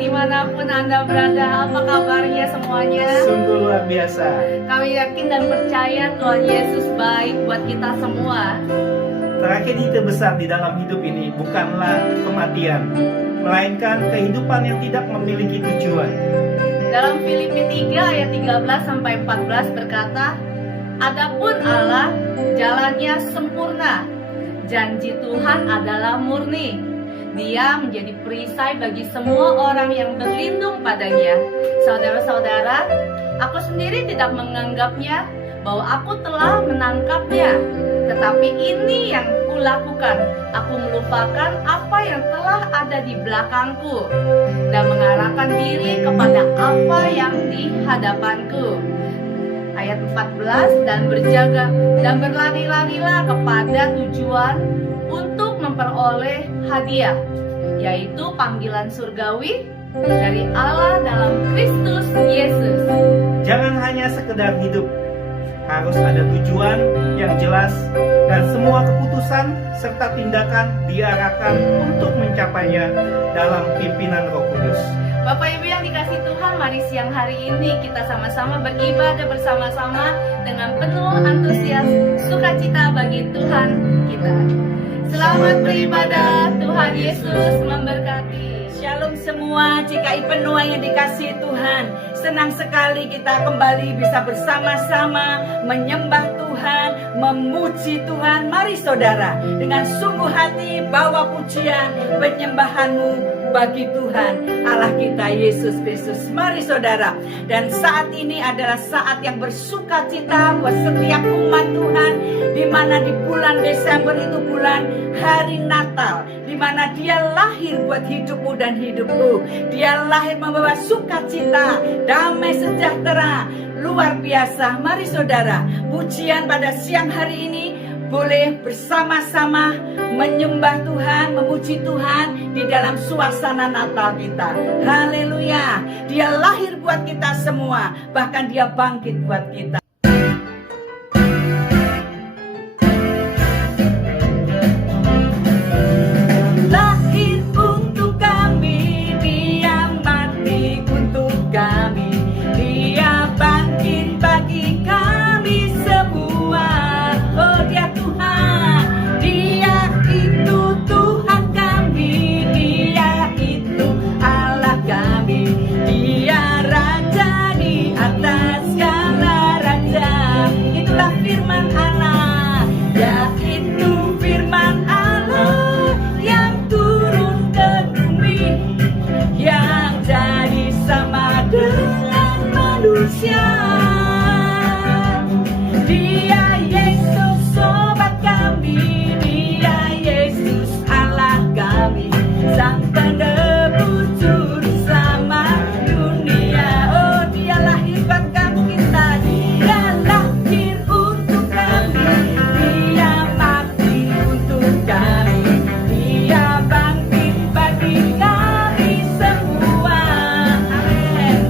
dimanapun Anda berada, apa kabarnya semuanya? Sungguh luar biasa. Kami yakin dan percaya Tuhan Yesus baik buat kita semua. Tragedi terbesar di dalam hidup ini bukanlah kematian, melainkan kehidupan yang tidak memiliki tujuan. Dalam Filipi 3 ayat 13-14 berkata, "Adapun Allah jalannya sempurna, janji Tuhan adalah murni. Dia menjadi perisai bagi semua orang yang berlindung padanya." Saudara-saudara, aku sendiri tidak menganggapnya bahwa aku telah menangkapnya, tetapi ini yang kulakukan. Aku melupakan apa yang telah ada di belakangku dan mengarahkan diri kepada apa yang di hadapanku. Ayat 14, dan berjaga dan berlari-larilah kepada tujuan untuk memperoleh hadiah, yaitu panggilan surgawi dari Allah dalam Kristus Yesus. Jangan hanya sekedar hidup, harus ada tujuan yang jelas dan semua keputusan serta tindakan diarahkan untuk mencapainya dalam pimpinan Roh Kudus. Bapak Ibu yang dikasih Tuhan, mari siang hari ini kita sama-sama beribadah bersama-sama dengan penuh antusias sukacita bagi Tuhan kita. Selamat beribadah, Tuhan Yesus memberkati. Shalom semua, GKI Penua yang dikasihi Tuhan. Senang sekali kita kembali bisa bersama-sama menyembah Tuhan, memuji Tuhan. Mari saudara, dengan sungguh hati bawa pujian penyembahanmu bagi Tuhan Allah kita Yesus Kristus. Mari saudara, dan saat ini adalah saat yang bersuka cita buat setiap umat Tuhan, di mana di bulan Desember itu bulan hari Natal, di mana Dia lahir buat hidupmu dan hidupku. Dia lahir membawa sukacita, damai sejahtera luar biasa. Mari saudara, pujian pada siang hari ini boleh bersama-sama menyembah Tuhan, memuji Tuhan di dalam suasana Natal kita. Haleluya. Dia lahir buat kita semua, bahkan Dia bangkit buat kita. Lahir untuk kami, Dia mati untuk kami, Dia bangkit bagi kami semua. Oh, Dia Tuhan, Dia itu Tuhan kami, Dia itu Allah kami, Dia Raja di atas segala raja. Itulah firman Allah, yaitu firman Allah yang turun ke bumi, yang jadi sama dengan manusia. Dia Yesus sobat kami, Dia Yesus Allah kami, Sang penebus juru selamat dunia. Oh, Dia lahir buat kami kita, Dia lahir untuk kami, Dia mati untuk kami, Dia bangkit bagi kami semua. Amin.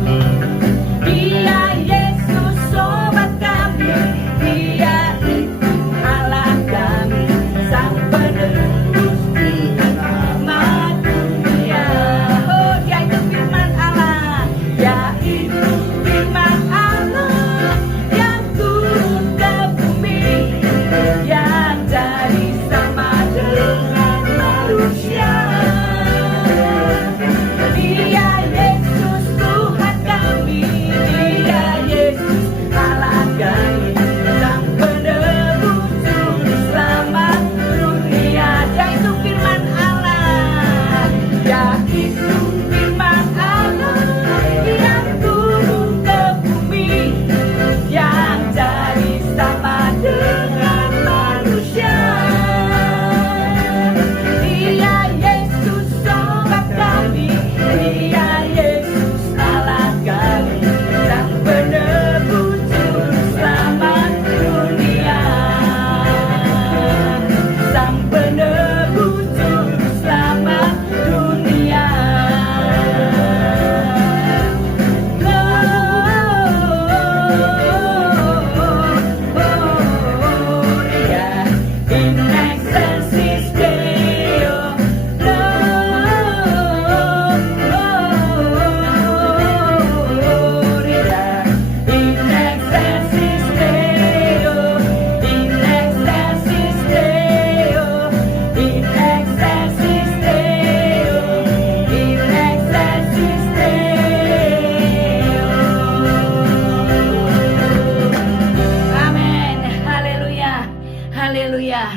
Dia Yesus sobat kami, Dia itu Allah kami,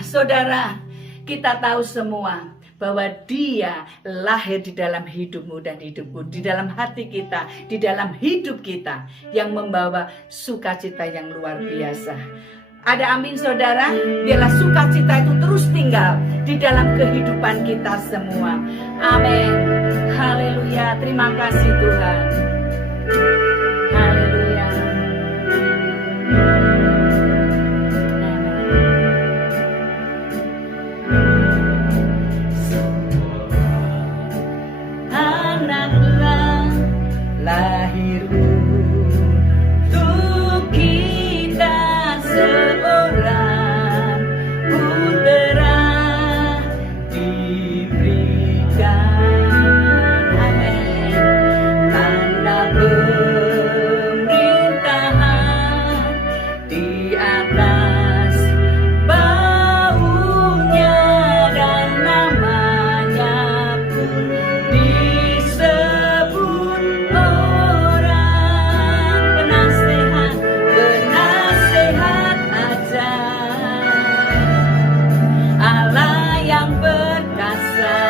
saudara, kita tahu semua bahwa Dia lahir di dalam hidupmu dan hidupku, di dalam hati kita, di dalam hidup kita, yang membawa sukacita yang luar biasa. Ada amin saudara? Biarlah sukacita itu terus tinggal di dalam kehidupan kita semua. Amin. Haleluya. Terima kasih Tuhan. Haleluya. Anaklah lahir untuk kita, seorang putera diberikan. Amin. Tanda pemerintahan di atas baunya, dan namanya pun disebut orang penasehat, penasehat ajaib, Allah yang perkasa,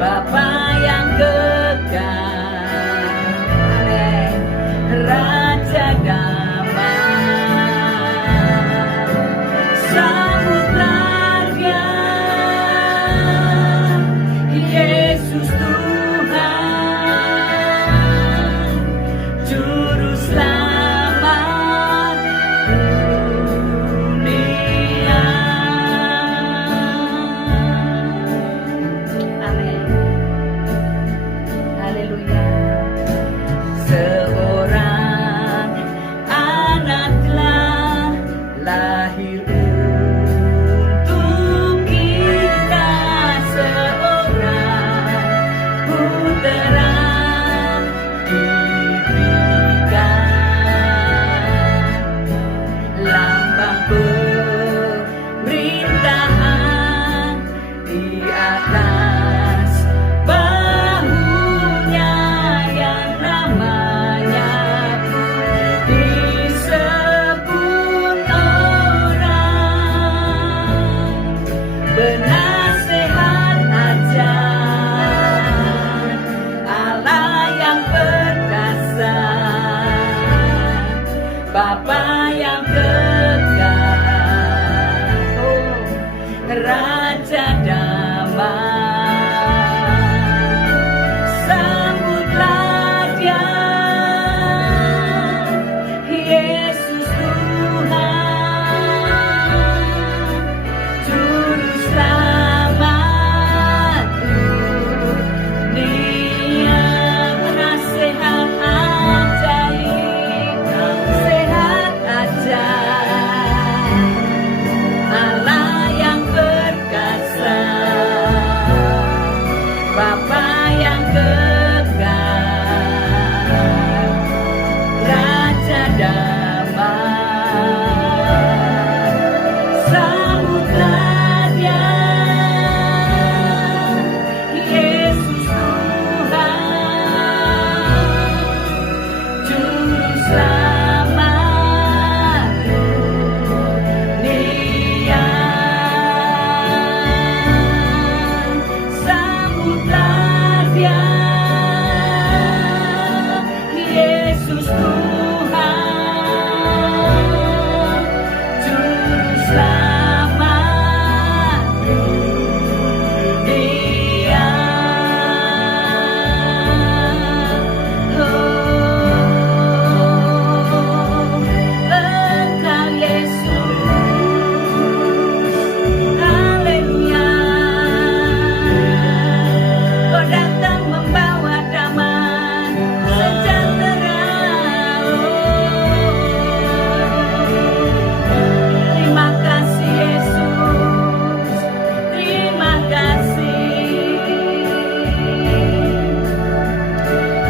Bapa yang kekal, Amin. Raja damai, sambutlah Dia, Yesus Tuhan, Juru Selamat dunia. Amin. Haleluya. Seorang anak telah lahir untuk kita, seorang putera diberikan, lambang pemerintahan di atas bahunya, yang namanya pun disebut orang penasehat ajaib, Allah yang perkasa, Bapa yang kekal, Raja damai, sambutlah Dia, Yesus Tuhan, Juru Selamat dunia. Penasehat ajaib, penasehat ajaib, Allah yang perkasa, Bapa yang kekal, Raja damai, sambutlah Dia, Yesus Tuhan, Juru Selamat dunia. Sambutlah Dia, Yesus Tuhan, Juru Selamat dunia. Engkau Yesus, haleluya. Kau datang membawa damai sejahtera. Terima kasih Yesus, terima kasih.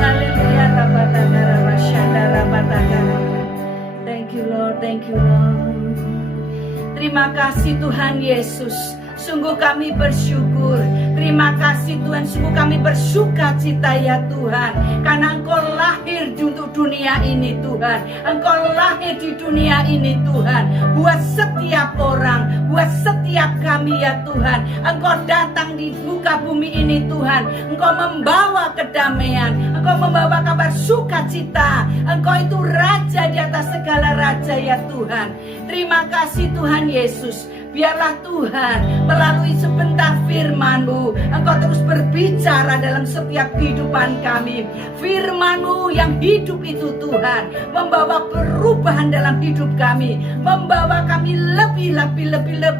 Haleluya. Rabatagara, Rasyanda, Rabatagara. Thank you Lord, thank you Lord. Terima kasih Tuhan Yesus. Sungguh kami bersyukur. Terima kasih Tuhan, sungguh kami bersuka cita ya Tuhan, karena Engkau lahir untuk dunia ini Tuhan. Engkau lahir di dunia ini Tuhan, buat setiap orang, buat setiap kami ya Tuhan. Engkau datang di muka bumi ini Tuhan. Engkau membawa kedamaian, Engkau membawa kabar sukacita. Engkau itu Raja di atas segala raja ya Tuhan. Terima kasih Tuhan Yesus. Biarlah Tuhan melalui sebentar firman-Mu, Engkau terus berbicara dalam setiap kehidupan kami. Firman-Mu yang hidup itu Tuhan membawa perubahan dalam hidup kami, membawa kami lebih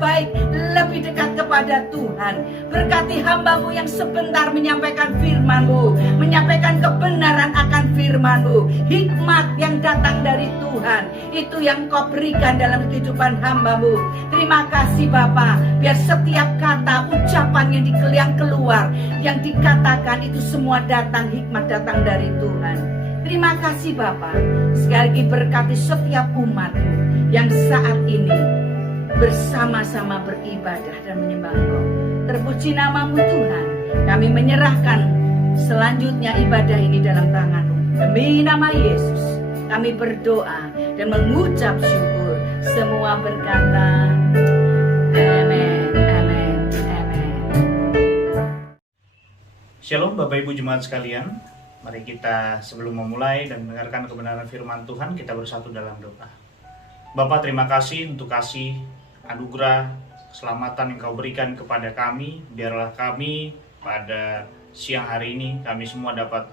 baik, lebih dekat kepada Tuhan. Berkati hamba-Mu yang sebentar menyampaikan firman-Mu, menyampaikan kebenaran akan firman-Mu. Hikmat yang datang dari Tuhan, itu yang Kau berikan dalam kehidupan hamba-Mu. Terima kasih Bapa, biar setiap kata, ucapan yang keluar, yang dikatakan itu semua datang, hikmat datang dari Tuhan. Terima kasih Bapa. Sekali lagi berkati setiap umat-Mu yang saat ini bersama-sama beribadah dan menyembah Engkau. Terpuji nama-Mu Tuhan. Kami menyerahkan selanjutnya ibadah ini dalam tangan-Mu. Demi nama Yesus kami berdoa dan mengucap syukur. Semua berkata amin, amin, amin. Shalom Bapak Ibu Jemaat sekalian. Mari kita sebelum memulai dan mendengarkan kebenaran firman Tuhan, kita bersatu dalam doa. Bapa, terima kasih untuk kasih, anugerah, keselamatan yang Kau berikan kepada kami. Biarlah kami pada siang hari ini, kami semua dapat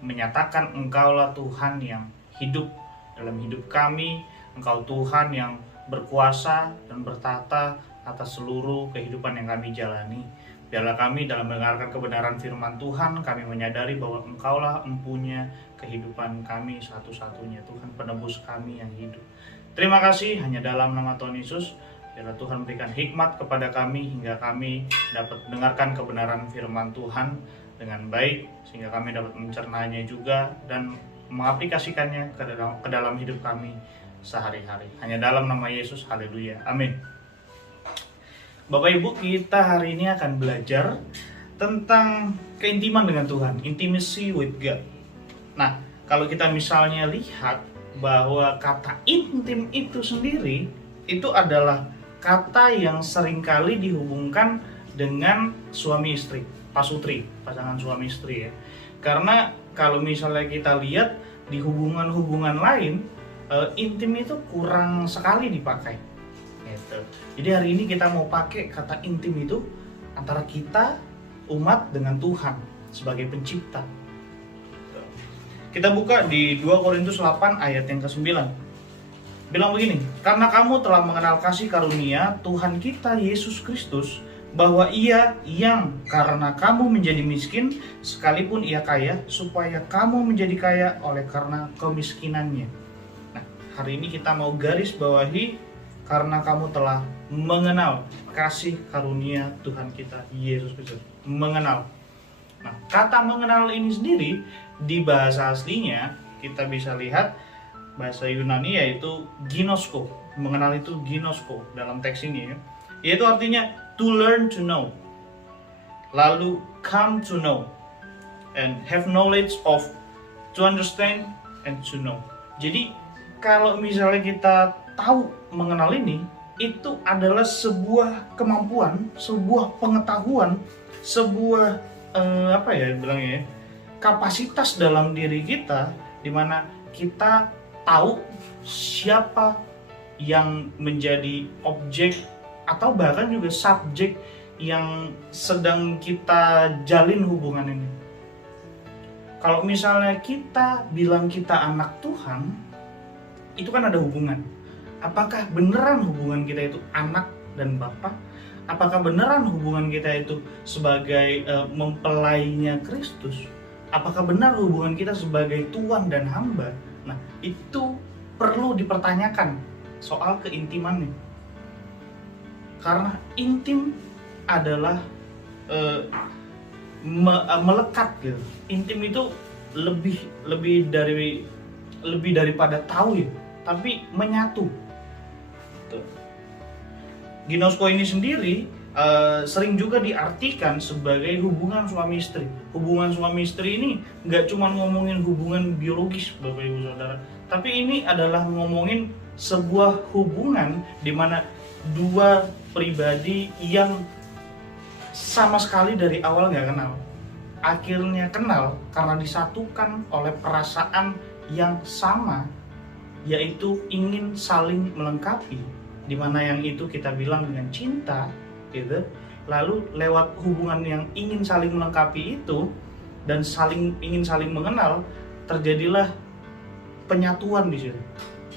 menyatakan Engkaulah Tuhan yang hidup dalam hidup kami. Engkau Tuhan yang berkuasa dan bertata atas seluruh kehidupan yang kami jalani. Biarlah kami dalam mendengarkan kebenaran firman Tuhan, kami menyadari bahwa Engkaulah empunya kehidupan kami satu-satunya, Tuhan penebus kami yang hidup. Terima kasih, hanya dalam nama Tuhan Yesus, biarlah Tuhan berikan hikmat kepada kami hingga kami dapat mendengarkan kebenaran firman Tuhan dengan baik, sehingga kami dapat mencernanya juga dan mengaplikasikannya ke dalam hidup kami sehari-hari. Hanya dalam nama Yesus, haleluya, amin. Bapak Ibu, kita hari ini akan belajar tentang keintiman dengan Tuhan, intimacy with God. Nah, kalau kita misalnya lihat bahwa kata intim itu sendiri, itu adalah kata yang seringkali dihubungkan dengan suami istri, pasutri, pasangan suami istri ya. Karena kalau misalnya kita lihat di hubungan-hubungan lain, intim itu kurang sekali dipakai gitu. Jadi hari ini kita mau pakai kata intim itu antara kita, umat, dengan Tuhan sebagai pencipta. Kita buka di 2 Korintus 8 ayat yang ke-9. Bilang begini, karena kamu telah mengenal kasih karunia Tuhan kita Yesus Kristus, bahwa Ia yang karena kamu menjadi miskin, sekalipun Ia kaya, supaya kamu menjadi kaya oleh karena kemiskinannya. Nah, hari ini kita mau garis bawahi, karena kamu telah mengenal kasih karunia Tuhan kita Yesus Kristus. Mengenal. Nah, kata mengenal ini sendiri di bahasa aslinya kita bisa lihat bahasa Yunani yaitu ginosko. Mengenal itu ginosko dalam teks ini ya. Yaitu artinya to learn to know. Lalu come to know and have knowledge of, to understand and to know. Jadi kalau misalnya kita tahu mengenal ini, itu adalah sebuah kemampuan, sebuah pengetahuan, sebuah bilangnya kapasitas dalam diri kita, di mana kita tahu siapa yang menjadi objek atau bahkan juga subjek yang sedang kita jalin hubungan ini. Kalau misalnya kita bilang kita anak Tuhan, itu kan ada hubungan. Apakah beneran hubungan kita itu anak dan bapak? Apakah beneran hubungan kita itu sebagai mempelainya Kristus? Apakah benar hubungan kita sebagai tuan dan hamba? Nah, itu perlu dipertanyakan soal keintimannya. Karena intim adalah melekat gitu. Intim itu lebih daripada tahu ya, tapi menyatu. Ginosko ini sendiri sering juga diartikan sebagai hubungan suami istri. Hubungan suami istri ini nggak cuma ngomongin hubungan biologis, Bapak Ibu Saudara, tapi ini adalah ngomongin sebuah hubungan di mana dua pribadi yang sama sekali dari awal nggak kenal, akhirnya kenal karena disatukan oleh perasaan yang sama, yaitu ingin saling melengkapi, di mana yang itu kita bilang dengan cinta, gitu. Lalu lewat hubungan yang ingin saling melengkapi itu dan ingin saling mengenal, terjadilah penyatuan di situ.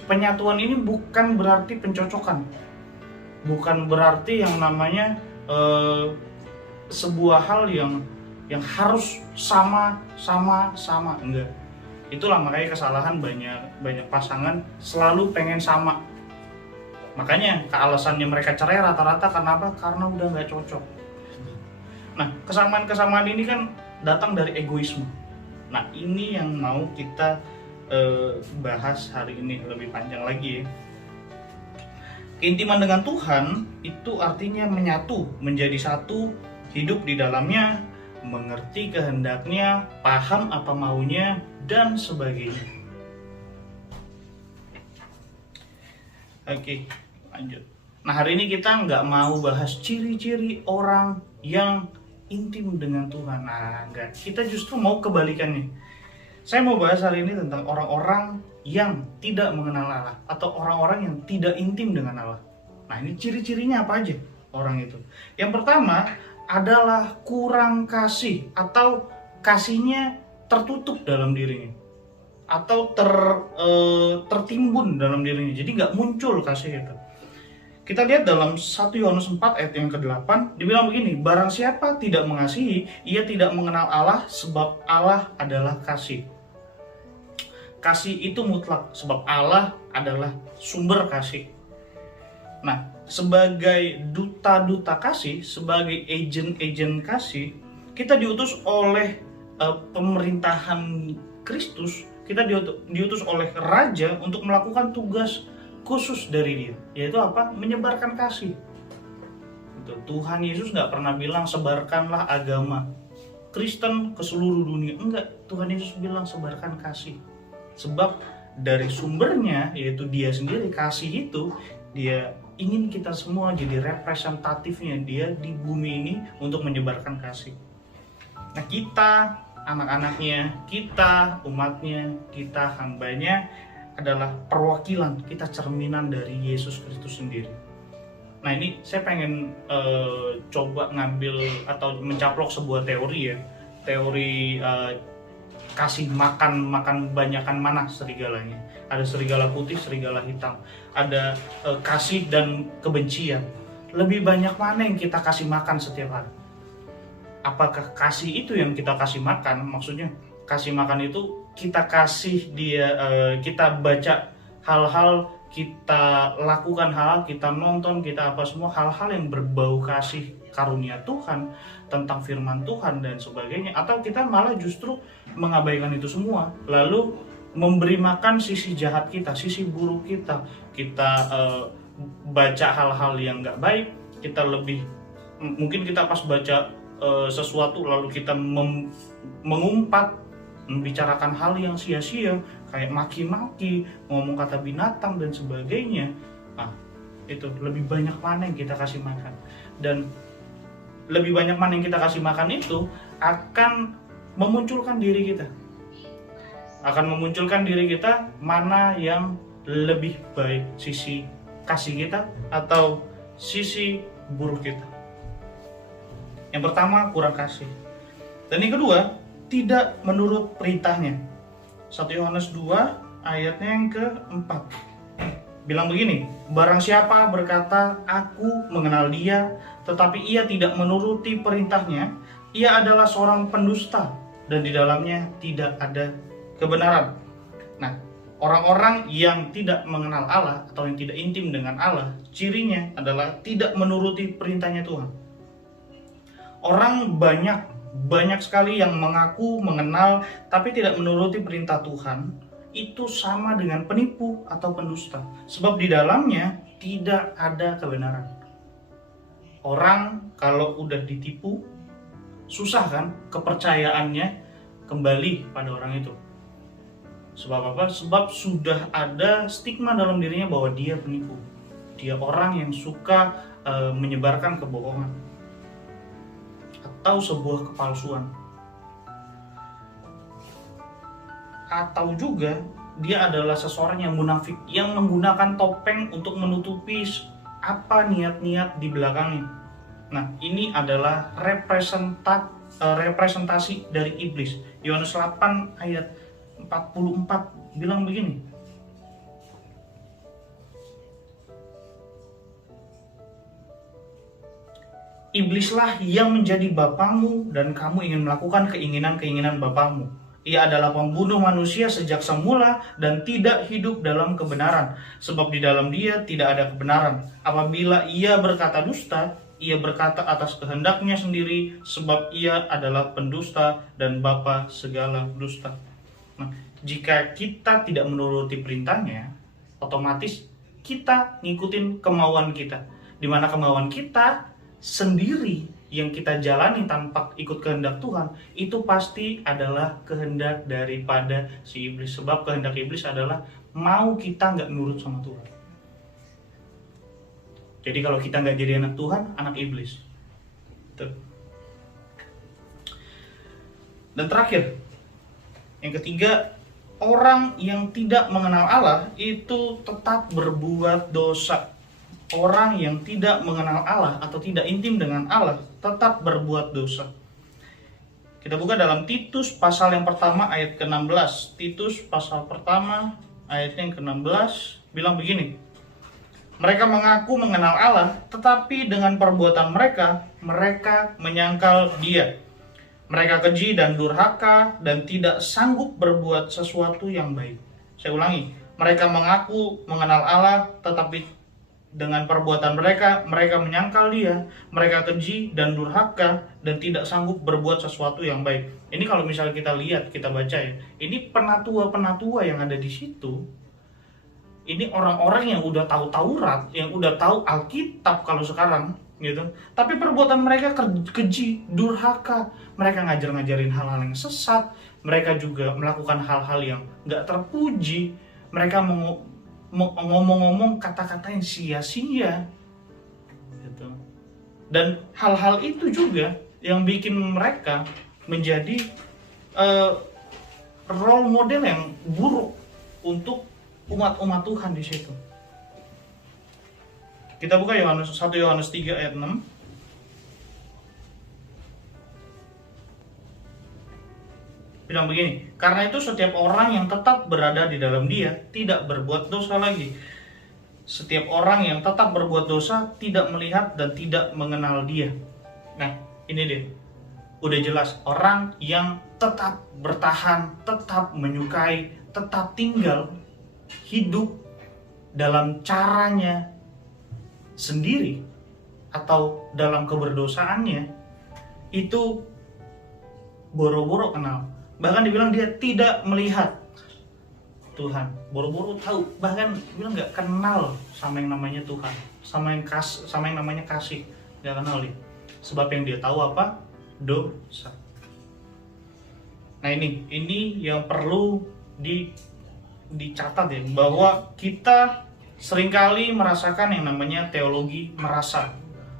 Penyatuan ini bukan berarti pencocokan, bukan berarti yang namanya sebuah hal yang harus sama, enggak. Itulah makanya kesalahan banyak pasangan selalu pengen sama. Makanya alasannya mereka cerai rata-rata karena apa? Karena udah nggak cocok. Nah, kesamaan ini kan datang dari egoisme. Nah, ini yang mau kita bahas hari ini lebih panjang lagi ya. Keintiman dengan Tuhan itu artinya menyatu, menjadi satu, hidup di dalamnya, mengerti kehendaknya, paham apa maunya, dan sebagainya. Oke, lanjut. Nah, hari ini kita nggak mau bahas ciri-ciri orang yang intim dengan Tuhan. Nah, enggak. Kita justru mau kebalikannya. Saya mau bahas hari ini tentang orang-orang yang tidak mengenal Allah atau orang-orang yang tidak intim dengan Allah. Nah, ini ciri-cirinya apa aja orang itu? Yang pertama adalah kurang kasih atau kasihnya tertutup dalam dirinya atau tertimbun dalam dirinya. Jadi nggak muncul kasih itu. Kita lihat dalam 1 Yohanes 4 ayat yang ke-8 dibilang begini, barang siapa tidak mengasihi, ia tidak mengenal Allah sebab Allah adalah kasih. Kasih itu mutlak sebab Allah adalah sumber kasih. Nah, sebagai duta-duta kasih, sebagai agen-agen kasih, kita diutus oleh pemerintahan Kristus, kita diutus oleh Raja untuk melakukan tugas khusus dari Dia, yaitu apa? Menyebarkan kasih. Tuhan Yesus nggak pernah bilang sebarkanlah agama Kristen ke seluruh dunia, enggak. Tuhan Yesus bilang sebarkan kasih. Sebab dari sumbernya, yaitu Dia sendiri, kasih itu, Dia ingin kita semua jadi representatifnya Dia di bumi ini untuk menyebarkan kasih. Nah, kita anak-anaknya, kita umatnya, kita hambanya adalah perwakilan, kita cerminan dari Yesus Kristus sendiri. Nah, ini saya pengen coba ngambil atau mencaplok sebuah teori ya, teori kasih makan banyakan mana serigalanya. Ada serigala putih, serigala hitam. Ada kasih dan kebencian. Lebih banyak mana yang kita kasih makan setiap hari? Apakah kasih itu yang kita kasih makan? Maksudnya kasih makan itu kita kasih dia, kita baca hal-hal, kita lakukan hal, kita nonton, kita apa semua hal-hal yang berbau kasih karunia Tuhan, tentang firman Tuhan dan sebagainya, atau kita malah justru mengabaikan itu semua, lalu memberi makan sisi jahat kita, sisi buruk kita. Kita baca hal-hal yang nggak baik, kita lebih mungkin kita pas baca sesuatu lalu kita mengumpat, membicarakan hal yang sia-sia, kayak maki-maki, ngomong kata binatang dan sebagainya. Nah, itu lebih banyak mana yang kita kasih makan, dan lebih banyak mana yang kita kasih makan itu akan memunculkan diri kita, mana yang lebih baik, sisi kasih kita atau sisi buruk kita. Yang pertama, kurang kasih, dan yang kedua, tidak menurut perintahnya. 1 Yohanes 2 ayatnya yang ke-4 bilang begini, barang siapa berkata aku mengenal Dia tetapi ia tidak menuruti perintahnya, ia adalah seorang pendusta dan di dalamnya tidak ada kebenaran. Nah, orang-orang yang tidak mengenal Allah atau yang tidak intim dengan Allah, cirinya adalah tidak menuruti perintahnya Tuhan. Orang banyak sekali yang mengaku mengenal tapi tidak menuruti perintah Tuhan, itu sama dengan penipu atau pendusta, sebab di dalamnya tidak ada kebenaran. Orang kalau udah ditipu, susah kan kepercayaannya kembali pada orang itu. Sebab apa? Sebab sudah ada stigma dalam dirinya bahwa dia penipu. Dia orang yang suka menyebarkan kebohongan atau sebuah kepalsuan. Atau juga dia adalah seseorang yang munafik, yang menggunakan topeng untuk menutupi apa niat-niat di belakangnya. Nah, ini adalah representasi dari iblis. Yohanes 8 ayat 44 bilang begini. Iblislah yang menjadi bapamu dan kamu ingin melakukan keinginan-keinginan bapamu. Ia adalah pembunuh manusia sejak semula dan tidak hidup dalam kebenaran, sebab di dalam dia tidak ada kebenaran. Apabila ia berkata dusta, ia berkata atas kehendaknya sendiri, sebab ia adalah pendusta dan bapa segala dusta. Nah, jika kita tidak menuruti perintahnya, otomatis kita ngikutin kemauan kita. Di mana kemauan kita sendiri yang kita jalani tanpa ikut kehendak Tuhan, itu pasti adalah kehendak daripada si iblis. Sebab kehendak iblis adalah mau kita nggak nurut sama Tuhan. Jadi kalau kita nggak jadi anak Tuhan, anak iblis. Tuh. Dan terakhir, yang ketiga, orang yang tidak mengenal Allah itu tetap berbuat dosa. Orang yang tidak mengenal Allah atau tidak intim dengan Allah tetap berbuat dosa. Kita buka dalam Titus pasal yang pertama ayat ke-16. Titus pasal pertama ayatnya yang ke-16 bilang begini. Mereka mengaku mengenal Allah, tetapi dengan perbuatan mereka menyangkal Dia. Mereka keji dan durhaka dan tidak sanggup berbuat sesuatu yang baik. Saya ulangi, mereka mengaku mengenal Allah, tetapi dengan perbuatan mereka menyangkal Dia. Mereka keji dan durhaka dan tidak sanggup berbuat sesuatu yang baik. Ini kalau misalnya kita lihat, kita baca ya, ini penatua-penatua yang ada di situ. Ini orang-orang yang udah tahu Taurat, yang udah tahu Alkitab kalau sekarang, gitu. Tapi perbuatan mereka keji, durhaka. Mereka ngajarin hal-hal yang sesat. Mereka juga melakukan hal-hal yang nggak terpuji. Mereka ngomong-ngomong kata-kata yang sia-sia, gitu. Dan hal-hal itu juga yang bikin mereka menjadi role model yang buruk untuk umat-umat Tuhan di situ. Kita buka 1 Yohanes 3 ayat 6. Bilang begini, karena itu setiap orang yang tetap berada di dalam Dia tidak berbuat dosa lagi. Setiap orang yang tetap berbuat dosa tidak melihat dan tidak mengenal Dia. Nah, ini dia. Udah jelas, orang yang tetap bertahan, tetap menyukai, tetap tinggal hidup dalam caranya sendiri atau dalam keberdosaannya, itu boro-boro kenal. Bahkan dibilang dia tidak melihat Tuhan, boro-boro tahu, bahkan bilang nggak kenal sama yang namanya Tuhan, sama yang namanya kasih, nggak kenal dia. Sebab yang dia tahu apa? Dosa. Nah ini yang perlu dicatat ya, bahwa kita seringkali merasakan yang namanya teologi merasa.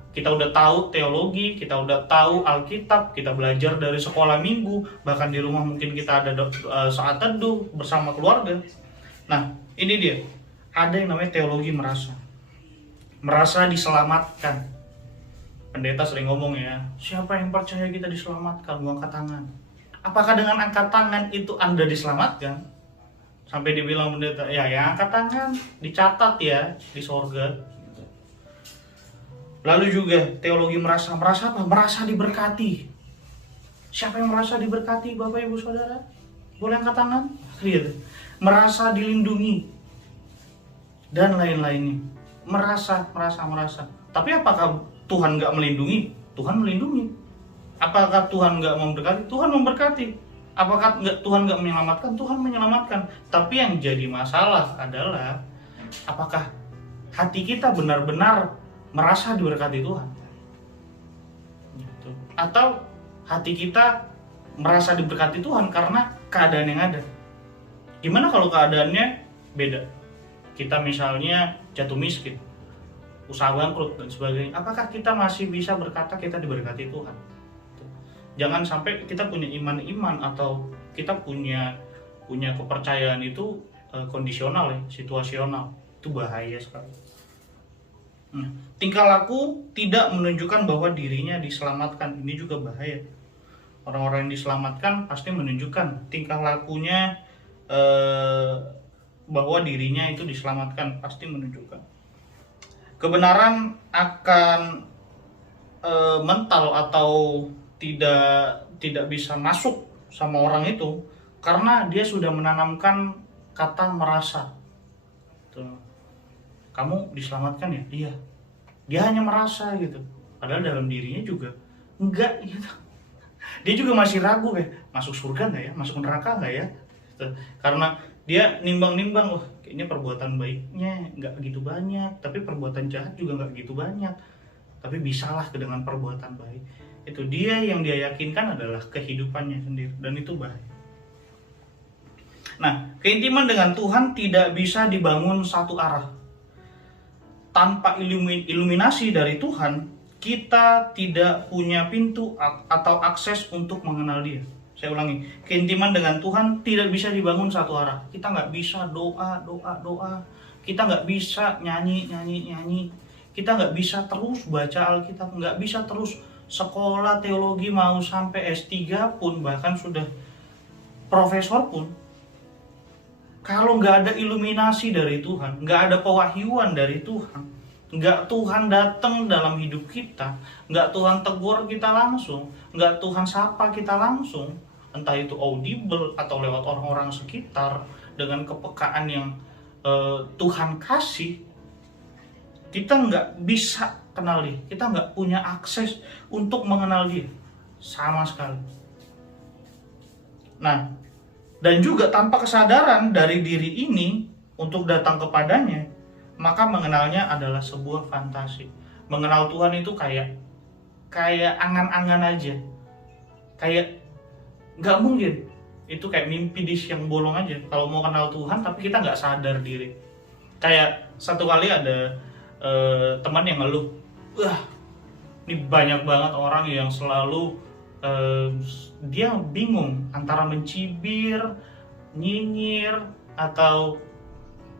Kita udah tahu teologi, kita udah tahu Alkitab, kita belajar dari sekolah minggu, bahkan di rumah mungkin kita ada saat teduh bersama keluarga. Nah, ini dia. Ada yang namanya teologi merasa. Merasa diselamatkan. Pendeta sering ngomong ya, siapa yang percaya kita diselamatkan? Gua angkat tangan. Apakah dengan angkat tangan itu Anda diselamatkan? Sampai dibilang pendeta, ya angkat tangan, dicatat ya di sorga. Lalu juga teologi merasa apa? Merasa diberkati. Siapa yang merasa diberkati, Bapak Ibu Saudara? Boleh angkat tangan? Gitu. Merasa dilindungi dan lain-lainnya. Merasa. Tapi apakah Tuhan nggak melindungi? Tuhan melindungi. Apakah Tuhan nggak memberkati? Tuhan memberkati. Apakah Tuhan nggak menyelamatkan? Tuhan menyelamatkan. Tapi yang jadi masalah adalah apakah hati kita benar-benar merasa diberkati Tuhan? Tuh. Atau hati kita merasa diberkati Tuhan karena keadaan yang ada. Gimana kalau keadaannya beda? Kita misalnya jatuh miskin, usaha bangkrut dan sebagainya. Apakah kita masih bisa berkata kita diberkati Tuhan? Jangan sampai kita punya iman atau kita punya kepercayaan itu kondisional ya, situasional. Itu bahaya sekali. Nah, tingkah laku tidak menunjukkan bahwa dirinya diselamatkan. Ini juga bahaya. Orang-orang yang diselamatkan pasti menunjukkan tingkah lakunya bahwa dirinya itu diselamatkan, pasti menunjukkan. Kebenaran akan mental atau tidak bisa masuk sama orang itu karena dia sudah menanamkan kata merasa. Tuh. Kamu diselamatkan ya? Iya. Dia hanya merasa gitu. Padahal dalam dirinya juga enggak gitu. Dia juga masih ragu masuk surga nggak ya? Masuk neraka nggak ya? Gitu. Karena dia nimbang-nimbang, wah kayaknya perbuatan baiknya nggak begitu banyak, tapi perbuatan jahat juga nggak begitu banyak. Tapi bisalah dengan perbuatan baik. Itu dia yang dia yakinkan adalah kehidupannya sendiri, dan itu bahaya. Nah, keintiman dengan Tuhan tidak bisa dibangun satu arah. Tanpa iluminasi dari Tuhan, kita tidak punya pintu atau akses untuk mengenal Dia. Saya ulangi, keintiman dengan Tuhan tidak bisa dibangun satu arah. Kita nggak bisa doa. Kita nggak bisa nyanyi. Kita nggak bisa terus baca Alkitab, nggak bisa terus sekolah teologi mau sampai S3 pun, bahkan sudah profesor pun. Kalau nggak ada iluminasi dari Tuhan, nggak ada pewahyuan dari Tuhan, nggak Tuhan datang dalam hidup kita, nggak Tuhan tegur kita langsung, nggak Tuhan sapa kita langsung, entah itu audible atau lewat orang-orang sekitar dengan kepekaan yang Tuhan kasih, kita nggak bisa kenal Dia, kita nggak punya akses untuk mengenal Dia sama sekali. Nah, dan juga tanpa kesadaran dari diri ini untuk datang kepadanya, maka mengenalnya adalah sebuah fantasi. Mengenal Tuhan itu kayak angan-angan aja, kayak nggak mungkin. Itu kayak mimpi di siang bolong aja. Kalau mau kenal Tuhan tapi kita nggak sadar diri. Kayak satu kali ada teman yang ngeluh, wah ini banyak banget orang yang selalu dia bingung antara mencibir, nyinyir, atau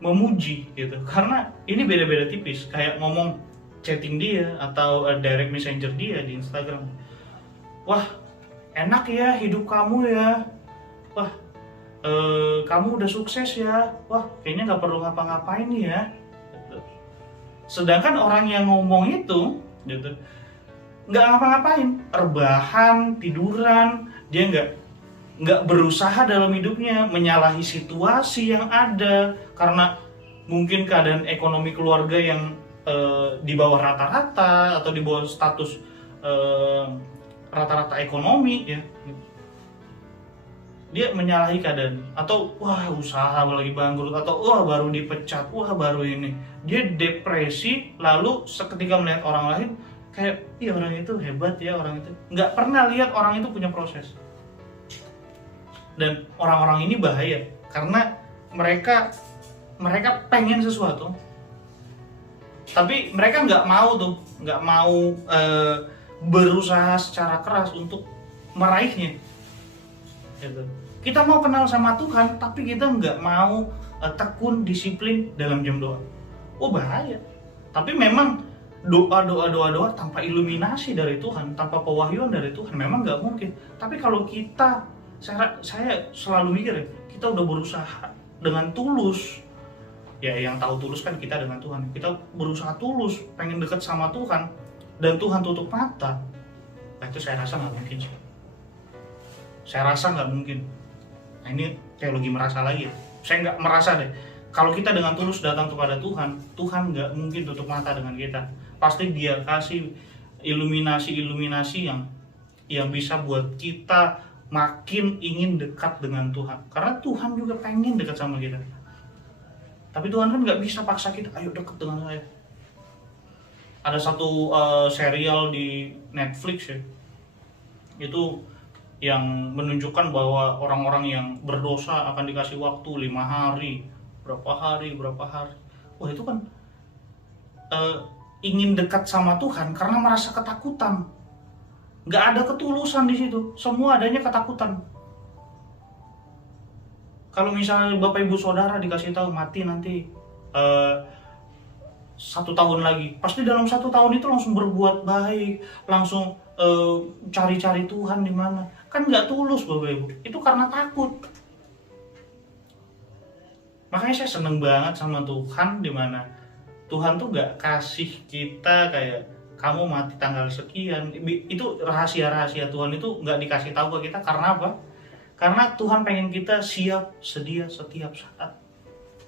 memuji gitu. Karena ini beda-beda tipis. Kayak ngomong chatting dia atau direct messenger dia di Instagram. Wah, enak ya hidup kamu ya. Wah, kamu udah sukses ya. Wah, kayaknya nggak perlu ngapa-ngapain ya. Gitu. Sedangkan orang yang ngomong itu, gitu, nggak ngapa-ngapain, rebahan, tiduran, dia nggak berusaha dalam hidupnya, menyalahi situasi yang ada karena mungkin keadaan ekonomi keluarga yang di bawah rata-rata atau di bawah status rata-rata ekonomi ya. Dia menyalahi keadaan, atau wah usaha lagi bangkrut, atau wah baru dipecat, wah baru ini. Dia depresi, lalu seketika melihat orang lain kayak, iya orang itu hebat ya, orang itu nggak pernah lihat orang itu punya proses. Dan orang-orang ini bahaya karena mereka pengen sesuatu, tapi mereka nggak mau berusaha secara keras untuk meraihnya. Gitu. Kita mau kenal sama Tuhan, tapi kita nggak mau tekun disiplin dalam jam doa. Oh bahaya. Tapi memang doa tanpa iluminasi dari Tuhan, tanpa pewahyuan dari Tuhan memang nggak mungkin. Tapi kalau kita, saya selalu mikir ya, kita udah berusaha dengan tulus, ya yang tahu tulus kan kita dengan Tuhan. Kita berusaha tulus, pengen dekat sama Tuhan, dan Tuhan tutup mata. Nah itu saya rasa nggak mungkin sih. Saya rasa nggak mungkin. Nah ini teologi merasa lagi ya. Saya nggak merasa deh. Kalau kita dengan tulus datang kepada Tuhan, Tuhan nggak mungkin tutup mata dengan kita. Pasti Dia kasih iluminasi yang bisa buat kita makin ingin dekat dengan Tuhan. Karena Tuhan juga pengen dekat sama kita. Tapi Tuhan kan nggak bisa paksa kita, ayo dekat dengan saya. Ada satu serial di Netflix ya, Itu yang menunjukkan bahwa orang-orang yang berdosa akan dikasih waktu 5 hari, berapa hari. Wah, itu kan ingin dekat sama Tuhan karena merasa ketakutan. Nggak ada ketulusan di situ, semua adanya ketakutan. Kalau misalnya Bapak Ibu Saudara dikasih tahu mati nanti 1 tahun lagi, pasti dalam 1 tahun itu langsung berbuat baik, langsung cari-cari Tuhan di mana. Kan nggak tulus Bapak Ibu, itu karena takut. Makanya saya seneng banget sama Tuhan, di mana Tuhan tuh nggak kasih kita kayak kamu mati tanggal sekian. Itu rahasia-rahasia Tuhan itu nggak dikasih tahu ke kita. Karena apa? Karena Tuhan pengen kita siap sedia setiap saat.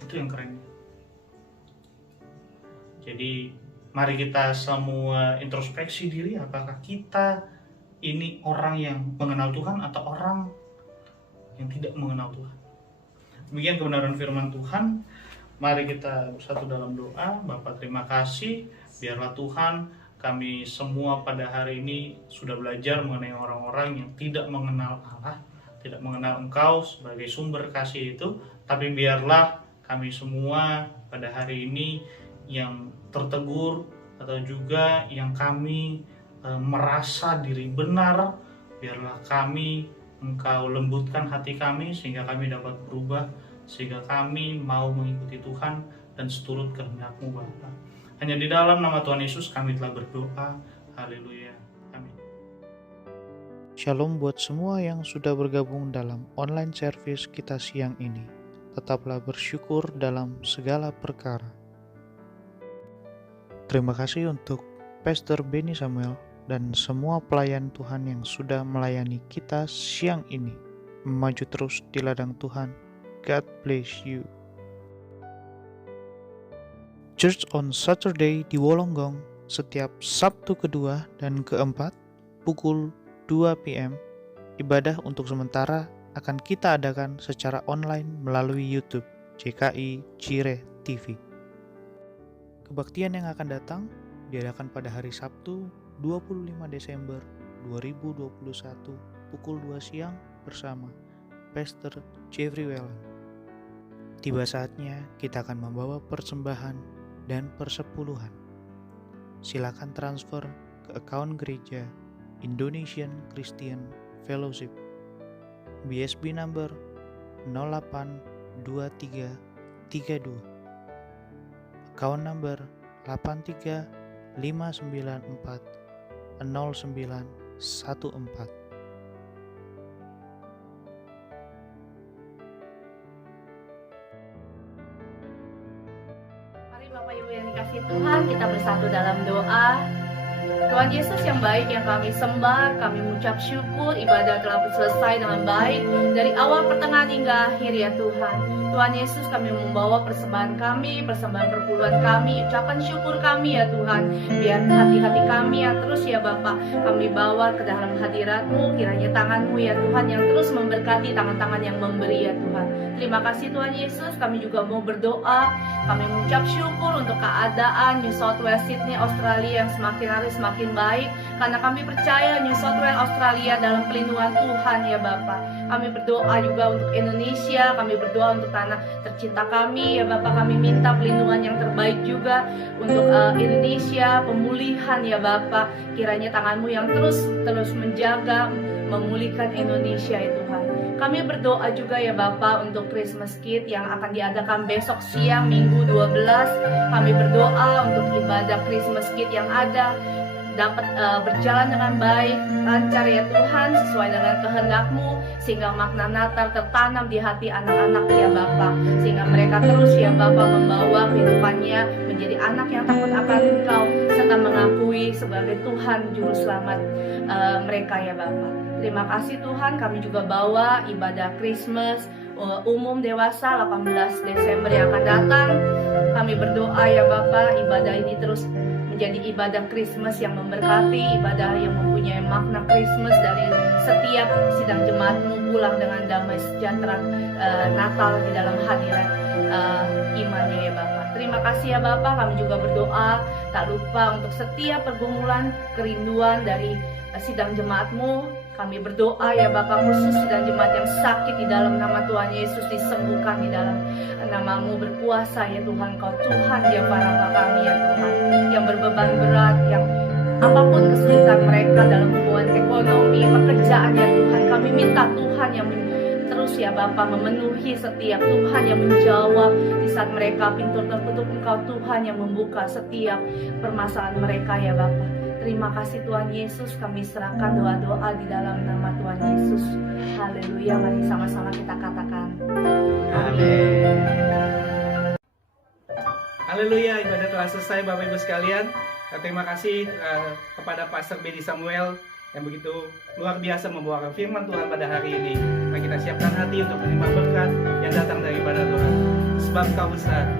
Itu yang keren. Jadi mari kita semua introspeksi diri, apakah kita ini orang yang mengenal Tuhan atau orang yang tidak mengenal Tuhan. Demikian kebenaran firman Tuhan. Mari kita bersatu dalam doa. Bapa, terima kasih, biarlah Tuhan kami semua pada hari ini sudah belajar mengenai orang-orang yang tidak mengenal Allah, tidak mengenal Engkau sebagai sumber kasih itu. Tapi biarlah kami semua pada hari ini yang tertegur atau juga yang kami merasa diri benar, biarlah kami Engkau lembutkan hati kami sehingga kami dapat berubah, sehingga kami mau mengikuti Tuhan dan seturut kehendak-Mu Bapa. Hanya di dalam nama Tuhan Yesus kami telah berdoa. Haleluya. Amin. Shalom buat semua yang sudah bergabung dalam online service kita siang ini. Tetaplah bersyukur dalam segala perkara. Terima kasih untuk Pastor Benny Samuel dan semua pelayan Tuhan yang sudah melayani kita siang ini. Maju terus di ladang Tuhan. God bless you. Church on Saturday di Wollongong setiap Sabtu kedua dan keempat pukul 2 PM. Ibadah untuk sementara akan kita adakan secara online melalui YouTube JKI Cire TV. Kebaktian yang akan datang diadakan pada hari Sabtu 25 Desember 2021 pukul 2 siang bersama Pastor Jeffrey Wellen. Tiba saatnya kita akan membawa persembahan dan persepuluhan. Silakan transfer ke akun gereja Indonesian Christian Fellowship BSB number 082332, akun number 8359400914. Mari Bapak Ibu yang dikasihi Tuhan, kita bersatu dalam doa. Tuhan Yesus yang baik yang kami sembah, kami mengucap syukur ibadah telah selesai dengan baik dari awal pertengahan hingga akhir ya Tuhan. Tuhan Yesus, kami membawa persembahan kami, persembahan perpuluhan kami, ucapan syukur kami ya Tuhan. Biar hati-hati kami yang terus ya Bapa, kami bawa ke dalam hadirat-Mu, kiranya tangan-Mu ya Tuhan yang terus memberkati tangan-tangan yang memberi ya Tuhan. Terima kasih Tuhan Yesus, kami juga mau berdoa, kami mengucap syukur untuk keadaan New South Wales Sydney Australia yang semakin hari semakin baik, karena kami percaya New South Wales Australia dalam pelindungan Tuhan ya Bapa. Kami berdoa juga untuk Indonesia, kami berdoa untuk tanah tercinta kami ya Bapa. Kami minta pelindungan yang terbaik juga untuk Indonesia, pemulihan ya Bapa. Kiranya tangan-Mu yang terus menjaga, memulihkan Indonesia ya Tuhan. Kami berdoa juga ya Bapa untuk Christmas Kid yang akan diadakan besok siang Minggu 12. Kami berdoa untuk ibadah Christmas Kid yang ada dapat berjalan dengan baik, lancar ya Tuhan, sesuai dengan kehendak-Mu, sehingga makna Natal tertanam di hati anak-anak ya Bapa, sehingga mereka terus ya Bapa membawa kehidupannya menjadi anak yang takut akan Engkau, serta mengakui sebagai Tuhan Juru Selamat mereka ya Bapa. Terima kasih Tuhan, kami juga bawa ibadah Christmas umum dewasa 18 Desember yang akan datang. Kami berdoa ya Bapa, ibadah ini terus menjadi ibadah Christmas yang memberkati, ibadah yang mempunyai makna Christmas dari setiap sidang jemaat-Mu pulang dengan damai sejahtera Natal di dalam hadirat imannya ya Bapa. Terima kasih ya Bapa, kami juga berdoa tak lupa untuk setiap pergumulan, kerinduan dari sidang jemaat-Mu Kami berdoa ya Bapa, khusus dan jemaat yang sakit di dalam nama Tuhan Yesus disembuhkan di dalam nama-Mu berkuasa ya Tuhan. Kau Tuhan ya para kami ya Tuhan, yang berbeban berat, yang apapun kesulitan mereka dalam hubungan ekonomi, pekerjaan ya Tuhan, kami minta Tuhan yang terus ya Bapa memenuhi setiap, Tuhan yang menjawab di saat mereka pintu tertutup, Engkau Tuhan yang membuka setiap permasalahan mereka ya Bapa. Terima kasih Tuhan Yesus, kami serahkan doa-doa di dalam nama Tuhan Yesus. Haleluya, mari sama-sama kita katakan. Amin. Haleluya, ibadah telah selesai Bapak Ibu sekalian. Terima kasih kepada Pastor Bedi Samuel yang begitu luar biasa membawakan firman Tuhan pada hari ini. Mari kita siapkan hati untuk menerima berkat yang datang daripada Tuhan. Sebab Kau besar.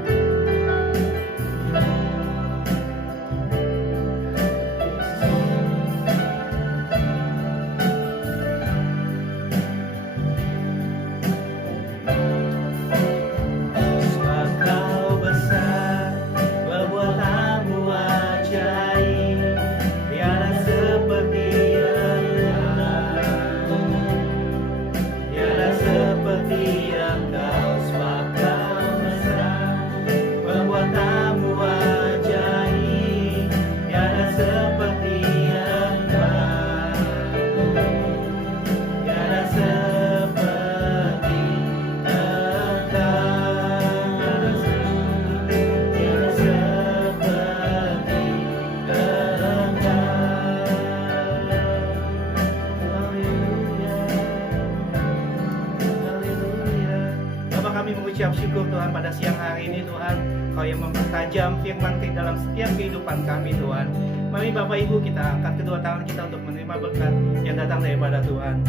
Kami mengucap syukur Tuhan pada siang hari ini Tuhan, Kau yang mempertajam firman ke dalam setiap kehidupan kami Tuhan. Mari Bapak Ibu kita angkat kedua tangan kita untuk menerima berkat yang datang daripada Tuhan.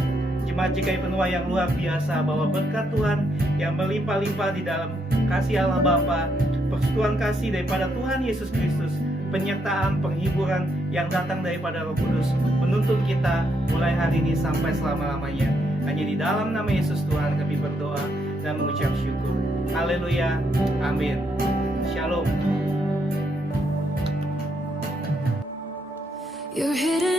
Jemaat GKI Penuai yang luar biasa, bahwa berkat Tuhan yang berlimpah-limpah di dalam kasih Allah Bapa, persekutuan kasih daripada Tuhan Yesus Kristus, penyertaan, penghiburan yang datang daripada Roh Kudus menuntun kita mulai hari ini sampai selama-lamanya. Hanya di dalam nama Yesus Tuhan kami berdoa dan mengucap syukur. Haleluya. Amin. Shalom. You're hidden